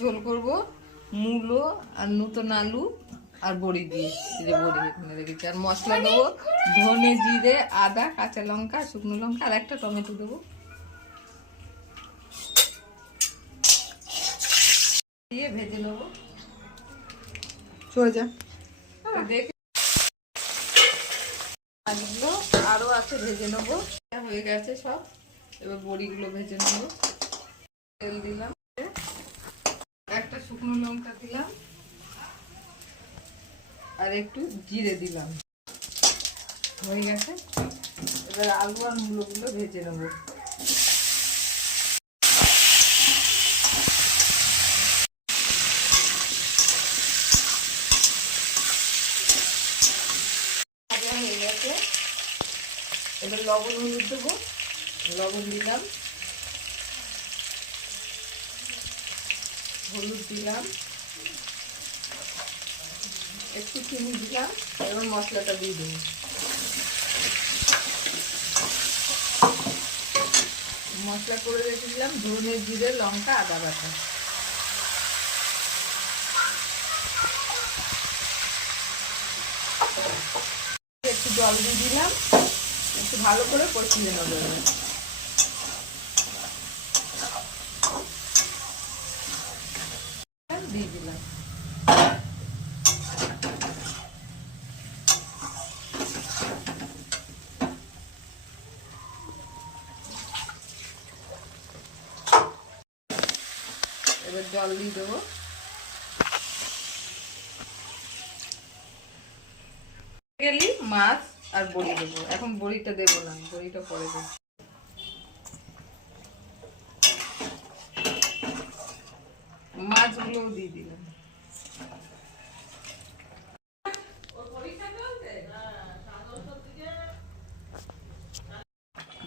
ঝোল করব। মূলো আর নতুন আলু আর বড়ি দিয়ে। যে বড়ি এখানে রেখেছি। আর মশলা দেবো ধনে জিরে আদা কাঁচা লঙ্কা শুকনো লঙ্কা আর একটা টমেটো দেবো। দিয়ে ভেজে নেব। চলে যা দেখে। মাছগুলো আরও আছে ভেজে নেব। হয়ে গেছে সব। এবার বড়িগুলো ভেজে নেব। তেল দিলাম। শুকনো লঙ্কা দিলাম। আর একটু জিরে দিলাম। হয়ে গেছে? এবার আলু আর মূলোগুলো ভেজে নেব। এবার লবণ হলুদ দেবো। লবণ দিলাম। হলুদ দিলাম। একটু চিনি দিলাম, এবার মশলাটা দিয়ে দেবো। মশলা করে রেখে দিলাম, ধনে জিরে, লঙ্কা, আদা বাটা। একটু জল দিয়ে দিলাম, একটু ভালো করে কষিয়ে নেব এবার। দিয়ে দিলাম এবার জল দিয়ে দেবো। গেলি, মাছ আর বড়ি দেবো। এখন বড়িটা দেবো না, বড়িটা পরে দেবো। মাছগুলোও দিয়ে দিলাম।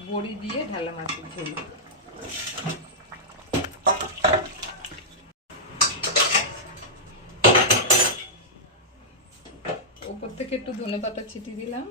বড়ি দিয়ে ঢালা মাছের ঝোল ওপর থেকে একটু ধনে পাতা ছিটিয়ে দিলাম।